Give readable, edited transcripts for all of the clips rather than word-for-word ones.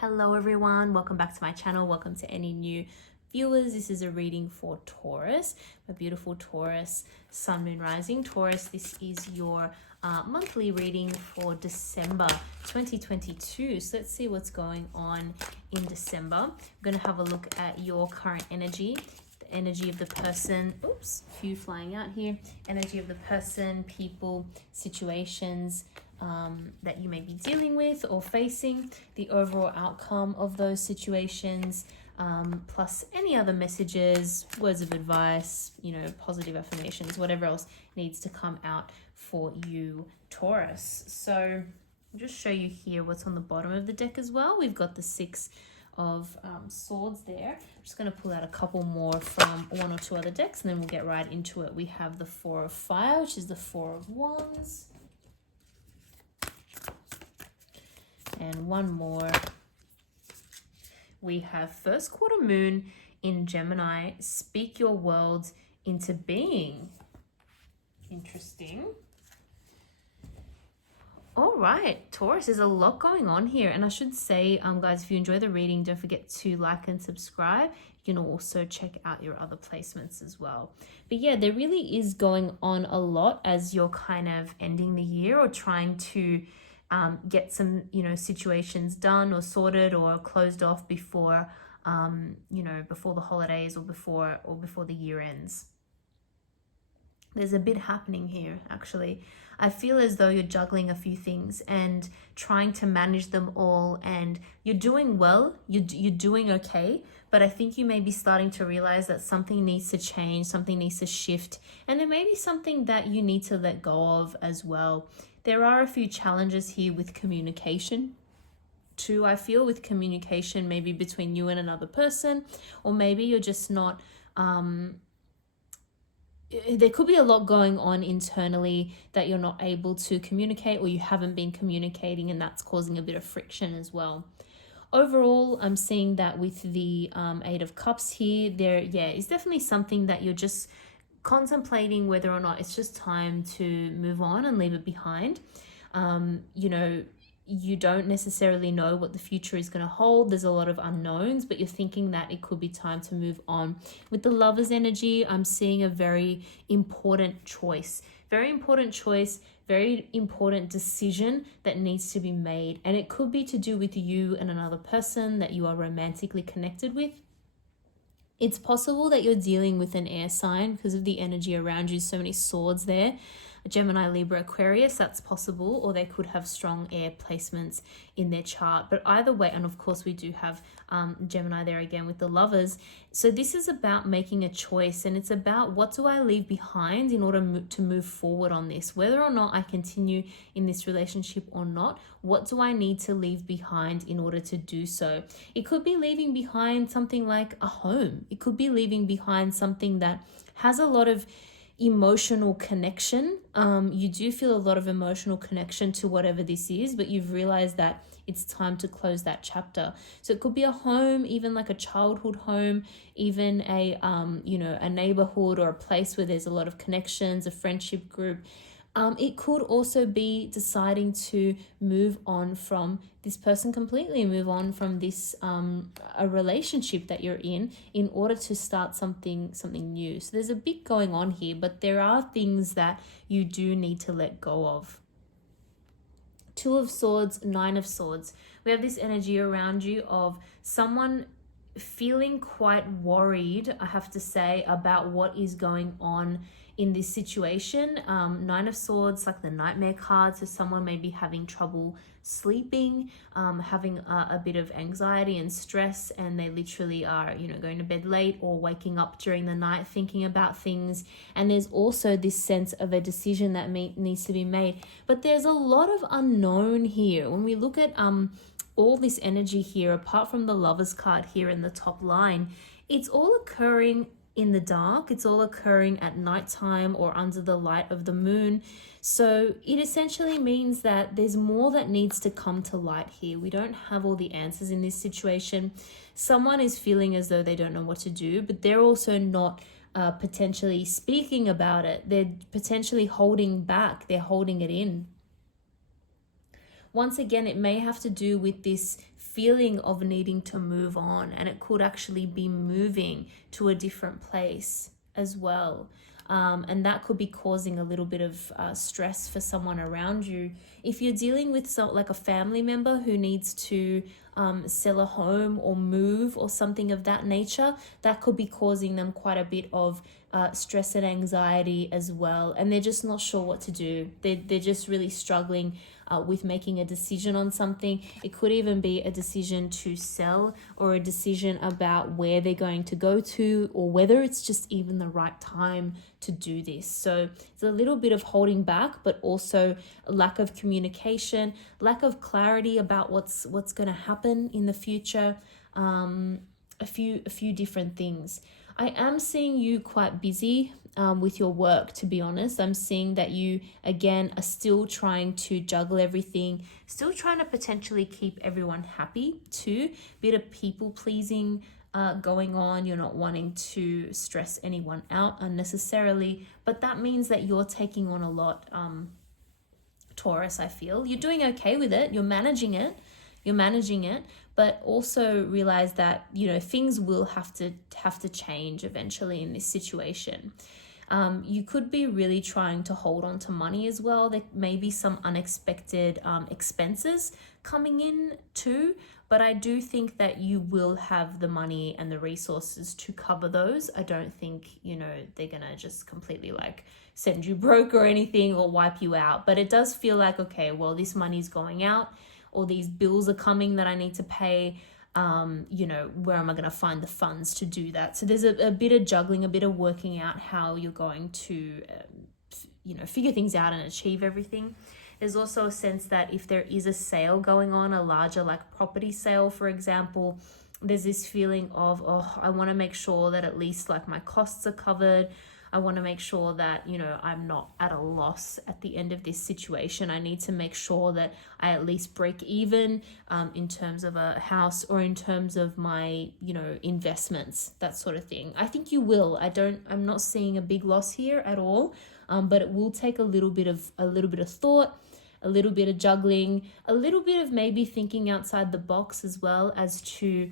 Hello everyone, welcome back to my channel. Welcome to any new viewers. This is a reading for Taurus, my beautiful Taurus, Sun, Moon, Rising. Taurus, this is your monthly reading for December 2022. So let's see what's going on in December. I'm going to have a look at your current energy, the energy of the person. Oops, a few flying out here. Energy of the person, people, situations that you may be dealing with or facing, the overall outcome of those situations, plus any other messages, words of advice, positive affirmations, whatever else needs to come out for you, Taurus. So I'll just show you here what's on the bottom of the deck as well. We've got the Six of Swords there. I'm just going to pull out a couple more from one or two other decks and then we'll get right into it. We have the Four of Fire, which is the Four of Wands. And one more. We have first quarter moon in Gemini. Speak your world into being. Interesting. All right, Taurus, there's a lot going on here. And I should say, guys, if you enjoy the reading, don't forget to like and subscribe. You can also check out your other placements as well. But yeah, there really is going on a lot as you're kind of ending the year or trying to get some, situations done or sorted or closed off before, before the holidays or before the year ends. There's a bit happening here, actually. I feel as though you're juggling a few things and trying to manage them all, and you're doing well, you're doing okay, but I think you may be starting to realize that something needs to change, something needs to shift, and there may be something that you need to let go of as well. There are a few challenges here with communication too, I feel, with communication maybe between you and another person, or maybe you're just not, there could be a lot going on internally that you're not able to communicate or you haven't been communicating, and that's causing a bit of friction as well. Overall, I'm seeing that with the Eight of Cups here, there is definitely something that you're just contemplating whether or not it's just time to move on and leave it behind. You don't necessarily know what the future is going to hold. There's a lot of unknowns, but you're thinking that it could be time to move on. With the Lovers energy, I'm seeing a very important choice, very important decision that needs to be made. And it could be to do with you and another person that you are romantically connected with. It's possible that you're dealing with an air sign because of the energy around you, so many swords there. Gemini, Libra, Aquarius, that's possible, or they could have strong air placements in their chart. But either way, and of course we do have Gemini there again with the Lovers. So this is about making a choice, and it's about what do I leave behind in order to move forward on this, whether or not I continue in this relationship or not. What do I need to leave behind in order to do so? It could be leaving behind something like a home. It could be leaving behind something that has a lot of emotional connection. You do feel a lot of emotional connection to whatever this is, but you've realized that it's time to close that chapter. So it could be a home, even like a childhood home, even a neighborhood or a place where there's a lot of connections, a friendship group. It could also be deciding to move on from this person completely, move on from this a relationship that you're in order to start something new. So there's a bit going on here, but there are things that you do need to let go of. Two of Swords, Nine of Swords. We have this energy around you of someone feeling quite worried, I have to say, about what is going on in this situation. Nine of Swords, like the nightmare card, so someone may be having trouble sleeping, having a bit of anxiety and stress, and they literally are, going to bed late or waking up during the night thinking about things. And there's also this sense of a decision that needs to be made. But there's a lot of unknown here. When we look at all this energy here, apart from the Lovers card here in the top line, it's all occurring in the dark. It's all occurring at nighttime or under the light of the moon. So it essentially means that there's more that needs to come to light here. We don't have all the answers in this situation. Someone is feeling as though they don't know what to do, but they're also not potentially speaking about it. They're potentially holding back. They're holding it in. Once again, it may have to do with this feeling of needing to move on, and it could actually be moving to a different place as well. And that could be causing a little bit of stress for someone around you. If you're dealing with like a family member who needs to sell a home or move or something of that nature, that could be causing them quite a bit of stress and anxiety as well. And they're just not sure what to do. They're just really struggling with making a decision on something. It could even be a decision to sell, or a decision about where they're going to go to, or whether it's just even the right time to do this. So it's a little bit of holding back, but also a lack of communication, lack of clarity about what's going to happen in the future. A few different things. I am seeing you quite busy with your work, to be honest. I'm seeing that you, again, are still trying to juggle everything, still trying to potentially keep everyone happy too. Bit of people pleasing going on. You're not wanting to stress anyone out unnecessarily, but that means that you're taking on a lot, Taurus, I feel. You're doing okay with it. You're managing it, but also realize that, things will have to change eventually in this situation. You could be really trying to hold on to money as well. There may be some unexpected expenses coming in too, but I do think that you will have the money and the resources to cover those. I don't think, they're gonna just completely send you broke or anything, or wipe you out. But it does feel like, okay, well, this money's going out, or these bills are coming that I need to pay. Where am I going to find the funds to do that? So there's a bit of juggling, a bit of working out how you're going to, figure things out and achieve everything. There's also a sense that if there is a sale going on, a larger property sale, for example, there's this feeling of, I want to make sure that at least my costs are covered. I want to make sure that, I'm not at a loss at the end of this situation. I need to make sure that I at least break even in terms of a house, or in terms of my, investments, that sort of thing. I think you will. I'm not seeing a big loss here at all, but it will take a little bit of thought, a little bit of juggling, a little bit of maybe thinking outside the box as well, as to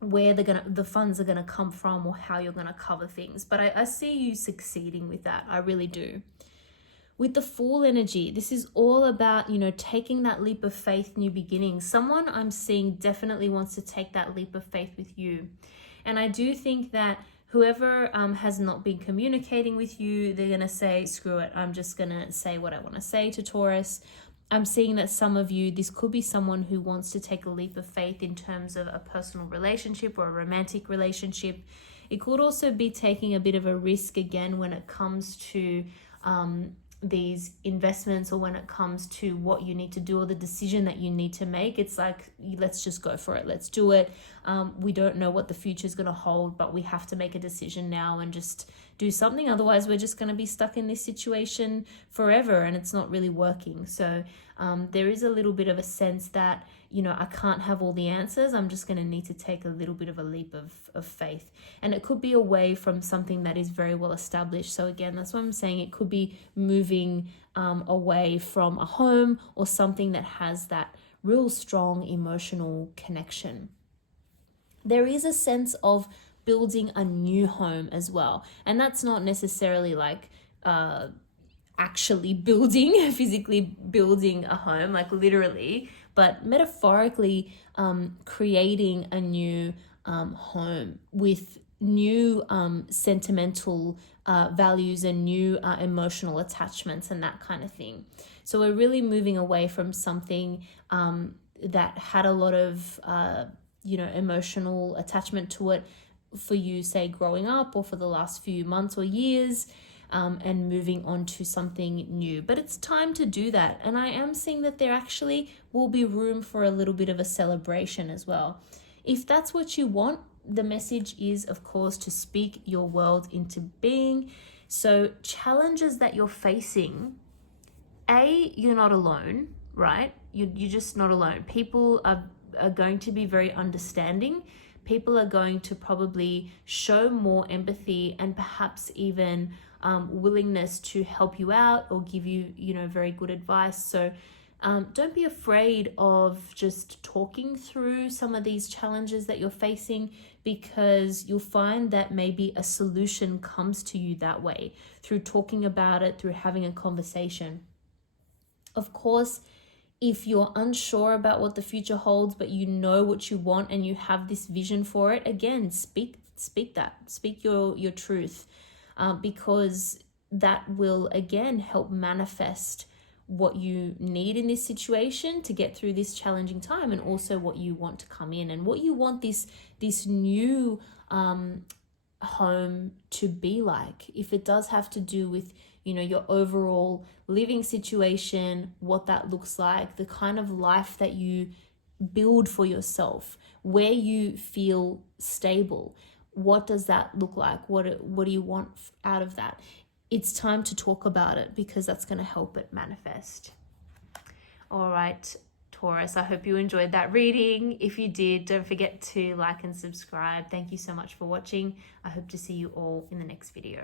where the funds are gonna come from, or how you're gonna cover things. But I see you succeeding with that. I really do. With the Fool energy, this is all about, taking that leap of faith, new beginnings. Someone I'm seeing definitely wants to take that leap of faith with you. And I do think that whoever has not been communicating with you, they're gonna say, screw it, I'm just gonna say what I wanna say to Taurus. I'm seeing that some of you, this could be someone who wants to take a leap of faith in terms of a personal relationship or a romantic relationship. It could also be taking a bit of a risk again when it comes to these investments, or when it comes to what you need to do, or the decision that you need to make. It's let's just go for it. Let's do it. We don't know what the future is going to hold, but we have to make a decision now and just do something. Otherwise, we're just going to be stuck in this situation forever, and it's not really working. So there is a little bit of a sense that, I can't have all the answers. I'm just going to need to take a little bit of a leap of faith. And it could be away from something that is very well established. So again, that's what I'm saying. It could be moving away from a home, or something that has that real strong emotional connection. There is a sense of building a new home as well. And that's not necessarily actually building, physically building a home, literally, but metaphorically creating a new home with new sentimental values and new emotional attachments and that kind of thing. So we're really moving away from something that had a lot of emotional attachment to it for you, say growing up, or for the last few months or years, and moving on to something new. But it's time to do that. And I am seeing that there actually will be room for a little bit of a celebration as well. If that's what you want, the message is, of course, to speak your world into being. So challenges that you're facing, you're not alone, right? You're just not alone. People are going to be very understanding. People are going to probably show more empathy, and perhaps even willingness to help you out, or give you, very good advice. So Don't be afraid of just talking through some of these challenges that you're facing, because you'll find that maybe a solution comes to you that way, through talking about it, through having a conversation. Of course, if you're unsure about what the future holds, but you know what you want and you have this vision for it, again, speak your truth, because that will again help manifest what you need in this situation to get through this challenging time, and also what you want to come in and what you want this new home to be like. If it does have to do with, you know, your overall living situation, what that looks like, the kind of life that you build for yourself, where you feel stable, what does that look like? What do you want out of that? It's time to talk about it, because that's going to help it manifest. All right, Taurus, I hope you enjoyed that reading. If you did, don't forget to like and subscribe. Thank you so much for watching. I hope to see you all in the next video.